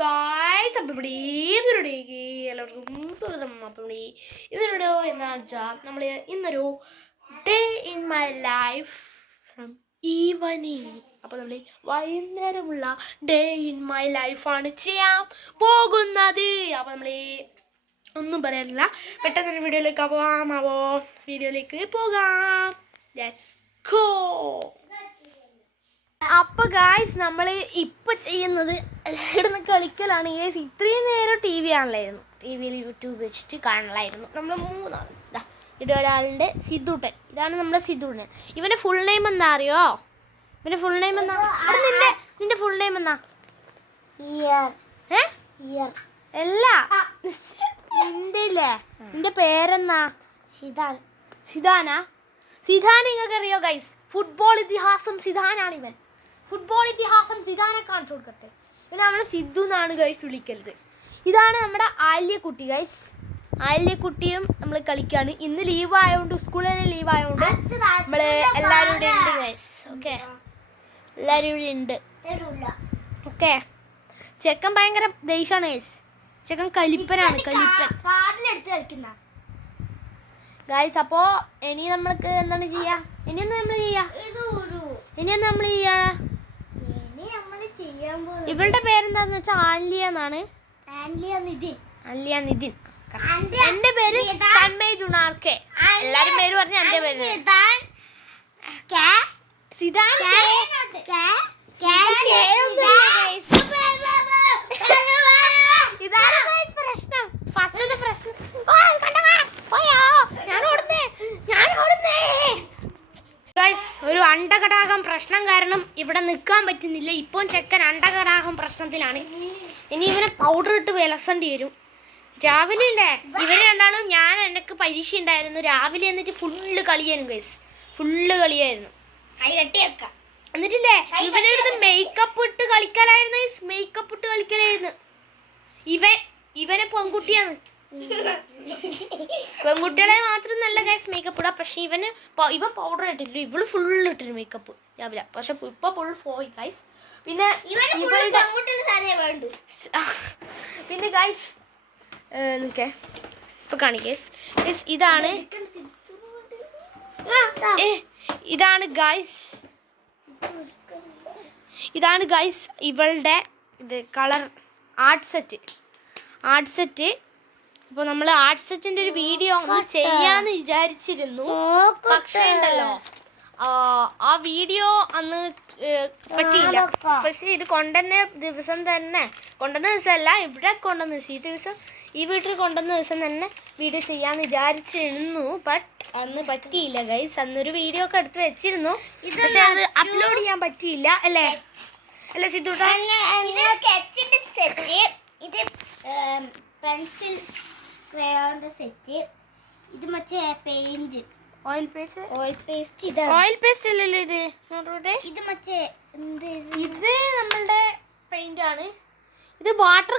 Guys, അപ്പം ഇവിടെ ഇവരുടേക്ക് എല്ലാവർക്കും സ്വാഗതം. അപ്പം ഇവിടെ ഇവരുടെ എന്താണെന്ന് വെച്ചാൽ നമ്മൾ ഇന്നൊരു day in my life from evening, അപ്പോൾ നമ്മൾ വൈകുന്നേരമുള്ള ഡേ ഇൻ മൈ ലൈഫാണ് ചെയ്യാൻ പോകുന്നത്. അപ്പോൾ നമ്മൾ ഒന്നും പറയാനില്ല, പെട്ടെന്നൊരു വീഡിയോയിലേക്ക് പോകാമാവോ? വീഡിയോയിലേക്ക് പോകാം, ലെറ്റ്സ് ഗോ. അപ്പോൾ ഗായ്സ്, നമ്മൾ ഇപ്പോൾ ചെയ്യുന്നത് ഇവിടുന്ന് കളിക്കലാണ് ഗായ്സ്. ഇത്രയും നേരം ടി വി ആണല്ലായിരുന്നു, ടി വിയിൽ യൂട്യൂബ് വെച്ചിട്ട് കാണലായിരുന്നു. നമ്മൾ മൂന്നാണ്. ഇവിടെ ഒരാളുണ്ട്, സിദ്ധൂട്ടൻ. ഇതാണ് നമ്മുടെ സിദ്ധൂട്ടൻ. ഇവൻ്റെ ഫുൾ നെയിം എന്താ അറിയോ? ഇവൻ്റെ ഫുൾ നെയിം എന്താ? നിന്റെ ഫുൾ നെയിം എന്നാ? അല്ല, നിന്റെ പേരെന്നാ? സിദാനാ? സിദാൻ നിങ്ങൾക്ക് അറിയോ ഗൈസ്? ഫുട്ബോൾ ഇതിഹാസം സിദാനാണ് ഇവൻ. ഫുട്ബോൾ ഇതിഹാസം സിദാനെ കാണിച്ചു കൊടുക്കട്ടെ. പിന്നെ നമ്മൾ സിദ്ധു എന്നാണ് ഗൈസ് വിളിക്കരുത്. ഇതാണ് നമ്മുടെ ആല്യക്കുട്ടി ഗൈസ്. ആല്യക്കുട്ടിയും നമ്മൾ കളിക്കാണ്. ഇന്ന് ലീവ് ആയതുകൊണ്ട്, സ്കൂളിൽ ലീവ് ആയതുകൊണ്ട് നമ്മൾ എല്ലാവരും ഇവിടെ ഉണ്ട് ഗൈസ്. ഓക്കെ, എല്ലാവരും ഇവിടെ ഉണ്ട്. ഓക്കെ, ചെക്കൻ ഭയങ്കര ദേഷ്യമാണ് ഗൈസ്. ചെക്കൻ കലിപ്പനാണ്, കലിപ്പൻ ഗൈസ്. അപ്പോൾ ഇനി നമ്മൾക്ക് എന്താണ് ചെയ്യാ? ഇനിയൊന്നും നമ്മൾ ചെയ്യാ ഇവളുടെ പേരെന്താന്ന് വെച്ചാൽ ആല്യ എന്നാണ്. ആല്യ നിതിൻ. എന്റെ പേര് സന്മയ് ജുണാർക്കെ. എല്ലാരും പേര് പറഞ്ഞ എന്റെ പേര് സിദാൻ. ഇതാണ് പ്രശ്നം, ഫസ്റ്റ് പ്രശ്നം. ഒരു അണ്ടകടാകം പ്രശ്നം കാരണം ഇവിടെ നിൽക്കാൻ പറ്റുന്നില്ല. ഇപ്പം ചെക്കൻ അണ്ടകടാകം പ്രശ്നത്തിലാണ്. ഇനി ഇവനെ പൗഡർ ഇട്ട് വിലസേണ്ടി വരും. രാവിലെ ഇല്ലേ ഇവര് രണ്ടാളും, ഞാൻ എനിക്ക് പരീക്ഷ ഉണ്ടായിരുന്നു രാവിലെ, എന്നിട്ട് ഫുള്ള് കളിയായിരുന്നു ഗൈസ്, ഫുള്ള് കളിയായിരുന്നു. എന്നിട്ടില്ലേ ഇവനെടുത്ത് മേക്കപ്പ് ഇട്ട് കളിക്കലായിരുന്നു, മേക്കപ്പ് ഇട്ട് കളിക്കലായിരുന്നു. ഇവനെ പെൺകുട്ടിയാണ്. പെൺകുട്ടികളെ മാത്രം നല്ല ഗൈസ് മേക്കപ്പ് ഇടാം. പക്ഷെ ഇവൻ പൗഡർ ഇട്ടില്ല, ഇവള് ഫുള്ള് ഇട്ടിട്ട് മേക്കപ്പ് രാവിലെ. പക്ഷെ ഇപ്പൊ ഫുൾ പോയി ഗൈസ്. പിന്നെ പിന്നെ ഗൈസ് നിൽക്കേ, ഇപ്പൊ കാണി ഗൈസ്. ഇതാണ് ഗൈസ് ഇവളുടെ ഇത് കളർ ആർട്ട് സെറ്റ്. അപ്പോൾ നമ്മൾ ആർട്ട് സെറ്റിൻ്റെ ഒരു വീഡിയോ ഒന്ന് ചെയ്യാന്ന് വിചാരിച്ചിരുന്നു. പക്ഷേ ഉണ്ടല്ലോ ആ വീഡിയോ അന്ന് പറ്റിയില്ല. പക്ഷേ ഇത് കൊണ്ടുവന്ന ദിവസമല്ല, ഇവിടെ കൊണ്ടുവന്ന ദിവസം, ഈ വീട്ടിൽ കൊണ്ടുവന്ന ദിവസം തന്നെ വീഡിയോ ചെയ്യാന്ന് വിചാരിച്ചിരുന്നു. ബട്ട് അന്ന് പറ്റിയില്ല ഗൈസ്. അന്നൊരു വീഡിയോ ഒക്കെ എടുത്ത് വെച്ചിരുന്നു, പക്ഷെ അത് അപ്ലോഡ് ചെയ്യാൻ പറ്റിയില്ല. അല്ലേ സിദ്ധൂട്ടാ? പെൻസിൽ ക്രയോണിന്റെ സെറ്റ്, ഇത് മറ്റേ പെയിന്റ്, ഓയിൽ പേസ്റ്റ് അല്ലല്ലോ ഇത് മറ്റേ ഇത് നമ്മളുടെ പെയിന്റ് ആണ്. ഇത് വാട്ടർ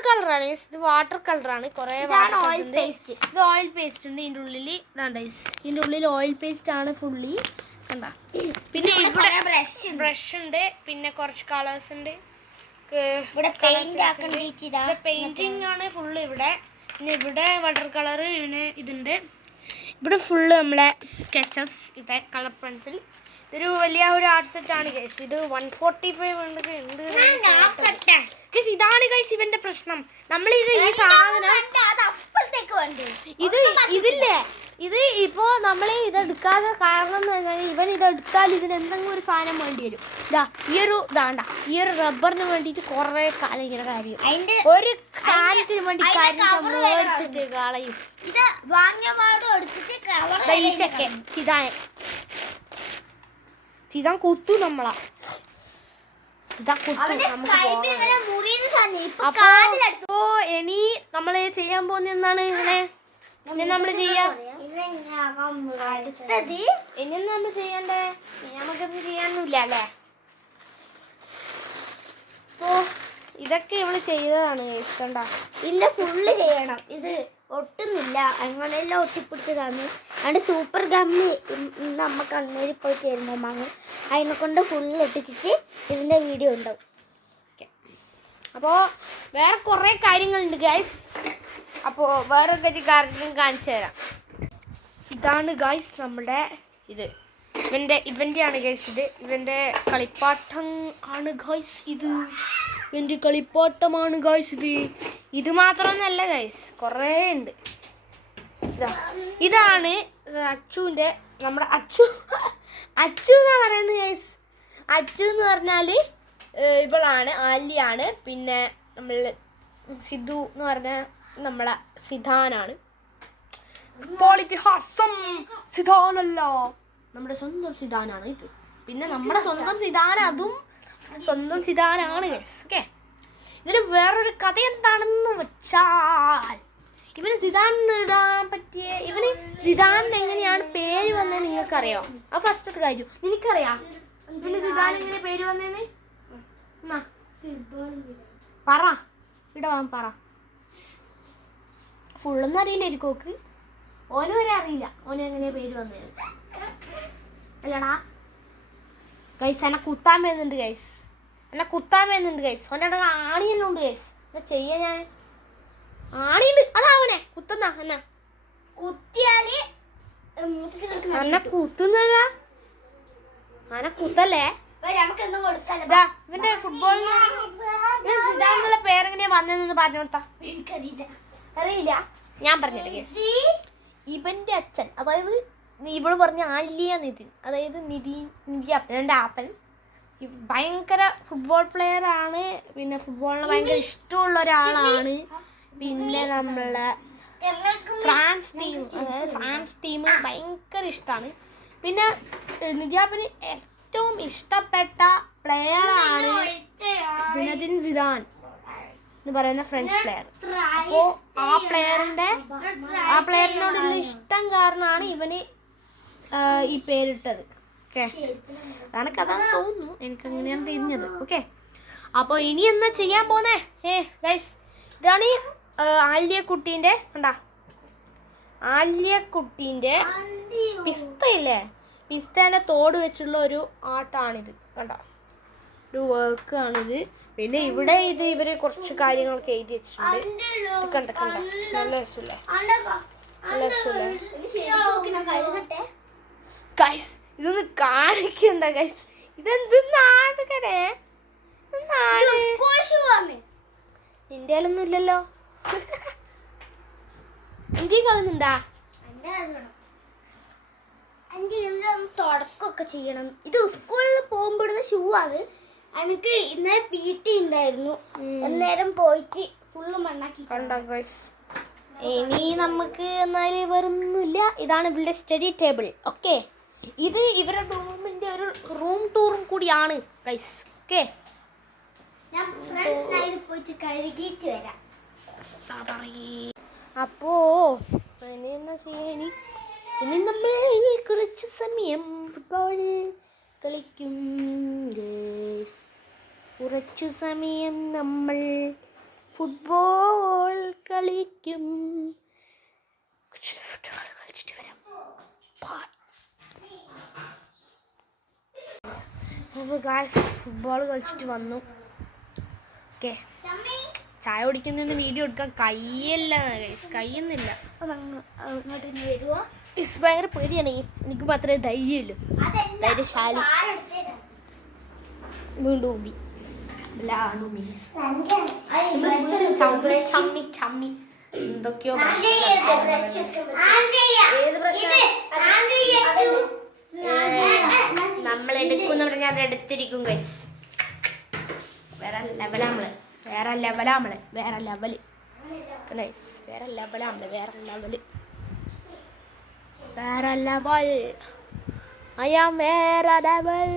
കളറാണ്. കുറെ ഓയിൽ പേസ്റ്റ്. ഇത് ഓയിൽ പേസ്റ്റ് ഉണ്ട് ഇതിൻ്റെ ഉള്ളിൽ. ഇതിൻ്റെ ഉള്ളിൽ ഓയിൽ പേസ്റ്റ് ആണ് ഫുള്ളി, കണ്ട. പിന്നെ ഇവിടെ ബ്രഷ് ഉണ്ട്, പിന്നെ കുറച്ച് കളേഴ്സ് ഉണ്ട്. പെയിന്റിങ് ആണ് ഫുള്ള് ഇവിടെ. പിന്നെ ഇവിടെ വാട്ടർ കളർ, ഇതുണ്ട്. ഇവിടെ ഫുള്ള് നമ്മളെ സ്കെച്ചസ്, ഇവിടെ കളർ പെൻസിൽ. ഇതൊരു വലിയ ഒരു ആർട്ട് സെറ്റ് ആണ് ഗൈസ്. ഇത് 145 ഉണ്ട്. ഇതാണ് ഗൈസ് ഇവന്റെ പ്രശ്നം. നമ്മളിത് ഈ സാധനം ഇത് ഇപ്പോ നമ്മൾ ഇതെടുക്കാതെ കാരണം എന്ന് പറഞ്ഞാൽ, ഇവൻ ഇതെടുത്താൽ ഇതിന് എന്തെങ്കിലും ഒരു സാധനം വേണ്ടി വരും. ഈ ഒരു റബ്ബറിന് വേണ്ടിയിട്ട് കുറെ കാലം ഇങ്ങനെ കാര്യം, ഒരു സാധനത്തിന് വേണ്ടി മേടിച്ചിട്ട് കളയും. ഇത് വാങ്ങിയ പാടും എടുത്തിട്ട് ഈ ചെക്കൻ സിദാൻ കൊത്തു നമ്മളാ. അപ്പോ ഇനി നമ്മള് ചെയ്യാൻ പോകുന്ന എന്താണ്? നമ്മൾ ചെയ്യാം. ഇനി നമ്മൾ ചെയ്യണ്ടേ? നമുക്കത് ചെയ്യാനൊന്നുമില്ല അല്ലേ? അപ്പോ ഇതൊക്കെ ഇവള് ചെയ്തതാണ്. കണ്ട, ഇതിന്റെ ഫുള്ള് ചെയ്യണം. ഇത് ഒട്ടുന്നില്ല, അങ്ങനെയെല്ലാം ഒട്ടിപ്പിടിച്ചതാണ്. അതുകൊണ്ട് സൂപ്പർ ഗമ്മി നമ്മ കണ്ണൂരിൽ പോയി ചേരുമ്പോൾ വാങ്ങും. അതിനെ കൊണ്ട് ഫുള്ള് ഒട്ടിച്ചിട്ട് ഇതിന്റെ വീഡിയോ ഉണ്ടാവും. അപ്പോൾ വേറെ കുറേ കാര്യങ്ങളുണ്ട് ഗൈസ്. അപ്പോൾ വേറെ ഒരു കാര്യം കാണിച്ചു തരാം. ഇതാണ് ഗൈസ് നമ്മുടെ ഇത്. ഇവൻ്റെ ആണ് ഗൈസ് ഇത്. ഇവൻ്റെ കളിപ്പാട്ടം ആണ് ഗൈസ് ഇത്. ഇവൻ്റെ കളിപ്പാട്ടമാണ് ഗൈസ് ഇത്. ഇത് മാത്രമൊന്നല്ല ഗൈസ്, കുറേ ഉണ്ട്. ഇതാണ് അച്ചുവിൻ്റെ, നമ്മുടെ അച്ചു എന്നാണ് പറയുന്നത് ഗൈസ്. അച്ചു എന്ന് പറഞ്ഞാൽ ഇവളാണ്, ആലിയാണ്. പിന്നെ നമ്മൾ സിദ്ധു എന്ന് പറഞ്ഞാൽ നമ്മളെ സിദ്ധാനാണ്. ഇതിഹാസം സിദ്ധാനല്ല, നമ്മുടെ സ്വന്തം സിദ്ധാനാണ് ഇത്. പിന്നെ നമ്മുടെ സ്വന്തം സിദ്ധാന, അതും സ്വന്തം സിദ്ധാനാണ് ഗൈസ്. ഓക്കെ, ഇതിന് വേറൊരു കഥ എന്താണെന്ന് വെച്ചാൽ, ഇവന് സിദ്ധാന് ഇടാൻ പറ്റിയ, ഇവന് സിദ്ധാനിന് എങ്ങനെയാണ് പേര് വന്നതെന്ന് നിങ്ങൾക്കറിയാം? ആ ഫസ്റ്റത്തെ കാര്യം നിനക്കറിയാം ഇവന് സിദ്ധാൻ എങ്ങനെ പേര് വന്നേന്ന്? പറ, ഇടവാൻ പറ. ഫുള്ളൊന്നും അറിയില്ലായിരിക്കും ഓക്ക്. ഓനും വരെ അറിയില്ല ഓന് എങ്ങനെയാ പേര് വന്നത് അല്ലടാ ഗൈസ്. എന്നെ കുത്താൻ വരുന്നുണ്ട് ഗൈസ്, ഓൻ്റെ ഇടയിൽ ആണിയെല്ലാം ഉണ്ട് ഗൈസ്. എന്താ ചെയ്യാ ഞാൻ? ആണിയുണ്ട്, അതാവനെ കുത്തുന്ന എന്നാ കുത്തിയാല് എന്നെ കുത്തുന്നല്ല, ആനെ കുത്തല്ലേ. നമുക്കെന്തും കൊടുക്കാലോ. ഇവന്റെ ഫുട്ബോളിന് സിദ്ധാന്നുള്ള പേരെങ്ങനെയാ വന്നതെന്ന് പറഞ്ഞു കൊടുത്താ. അറിയില്ല, ഞാൻ പറഞ്ഞില്ല ഗൈസ്. ഇവന്റെ അച്ഛൻ, അതായത് ഇവള് പറഞ്ഞ ആലിയ നിതിൻ, അതായത് എൻ്റെ ആപ്പൻ ഭയങ്കര ഫുട്ബോൾ പ്ലെയർ ആണ്. പിന്നെ ഫുട്ബോളിന് ഭയങ്കര ഇഷ്ടമുള്ള ഒരാളാണ്. പിന്നെ നമ്മളെ ഫ്രാൻസ് ടീം ഭയങ്കര ഇഷ്ടമാണ്. പിന്നെ നിജാപ്പിന് ഏറ്റവും ഇഷ്ടപ്പെട്ട പ്ലെയർ ആണ് സിനദിൻ സിദാൻ എന്ന് പറയുന്ന ഫ്രഞ്ച് പ്ലെയർ. അപ്പോൾ ആ പ്ലെയറിനോടുള്ള ഇഷ്ടം കാരണമാണ് ഇവന് ഈ പേരിട്ടത്. ഓക്കെ, അതാണ് കഥ തോന്നുന്നു, എനിക്ക് അങ്ങനെയാണ് തിരിഞ്ഞത്. ഓക്കെ, അപ്പോൾ ഇനി എന്നാ ചെയ്യാൻ പോന്നേ? ഗൈസ്, ഇതാണ് ഈ ആലിയക്കുട്ടീൻ്റെ, കണ്ടാ ആലിയക്കുട്ടീൻ്റെ പിസ്തയില്ലേ, പിസ്തേൻ്റെ തോട് വെച്ചുള്ള ഒരു ആട്ടാണിത്. കണ്ടോ, ഒരു വർക്കാണിത്. പിന്നെ ഇവിടെ ഇവർ കുറച്ച് കാര്യങ്ങളൊക്കെ എഴുതി വെച്ചിട്ടുണ്ട്. ഇത് കണ്ട നല്ല രസമില്ലേ, ഗൈസ്. ഇതൊന്ന് കാണിക്കണ്ട ഗൈസ്, ഇതെന്താണ് ഇന്ത്യയിലൊന്നും ഇല്ലല്ലോ. ഇന്ത്യക്ക് അതൊന്നുണ്ടാ? തുടക്കമൊക്കെ ചെയ്യണം. ഇത് സ്കൂളിൽ പോകുമ്പോഴുന്ന ഷൂ ആണ്. എനിക്ക് ഇന്നലെ PT ഉണ്ടായിരുന്നു, അന്നേരം പോയിട്ട് ഫുള്ള് മണ്ണാക്കി. കണ്ടോ ഗൈസ്, ഇനി നമുക്ക് എന്നാല് വേറൊന്നുമില്ല. ഇതാണ് ഇവരുടെ സ്റ്റഡി ടേബിൾ. ഓക്കെ, ഇത് ഇവരുടെ റൂമിന്റെ ഒരു റൂം ടൂറും കൂടിയാണ് ഗൈസ്. ഓക്കെ, ഞാൻ ഫ്രണ്ട്സിനായി പോയിട്ട് കഴുകിയിട്ട് വരാം. അപ്പോ എന്താ ചെയ്യാനി, ഇനി നമ്മൾ കുറച്ച് സമയം ഫുട്ബോൾ കളിക്കും ഗൈസ്. കുറച്ചു സമയം നമ്മൾ ഫുട്ബോൾ കളിക്കും. കളിച്ചിട്ട് വരാം. അപ്പോൾ ഗൈസ്, ഫുട്ബോൾ കളിച്ചിട്ട് വന്നു. ഓക്കെ, ചായ കുടിക്കുന്നതിന് വീഡിയോ എടുക്കാൻ കയ്യല്ല ഗൈസ്, കയ്യൊന്നുമില്ല. വരുവോ? ഇസ് ഭയങ്കര പേടിയാണ്. എനിക്ക് മാത്രമേ ധൈര്യമുള്ളൂ, ധൈര്യശാലി. വീണ്ടും ഊമ്പി ചമ്മി എന്തൊക്കെയോ നമ്മൾ എടുക്കുന്ന പറഞ്ഞാൽ അത് എടുത്തിരിക്കും ഗൈസ്. വേറെ ലെവല് വേറെ ലെവൽ. I am വേറെ ലെവൽ.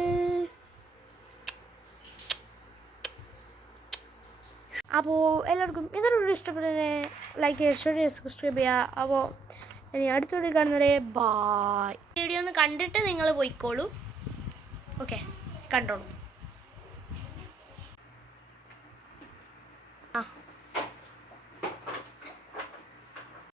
അപ്പോൾ എല്ലാവർക്കും ഇതൊരു ഇഷ്ടപ്പെടുന്നതിനെ ലൈക്ക് ചെയ്യുക, സബ്സ്ക്രൈബ് ചെയ്യുക. അപ്പോൾ ഇനി അടുത്തോടെ കാണുന്നവരെ ബായ്. വീഡിയോ ഒന്ന് കണ്ടിട്ട് നിങ്ങൾ പോയിക്കോളൂ. ഓക്കെ, കണ്ടോളൂ.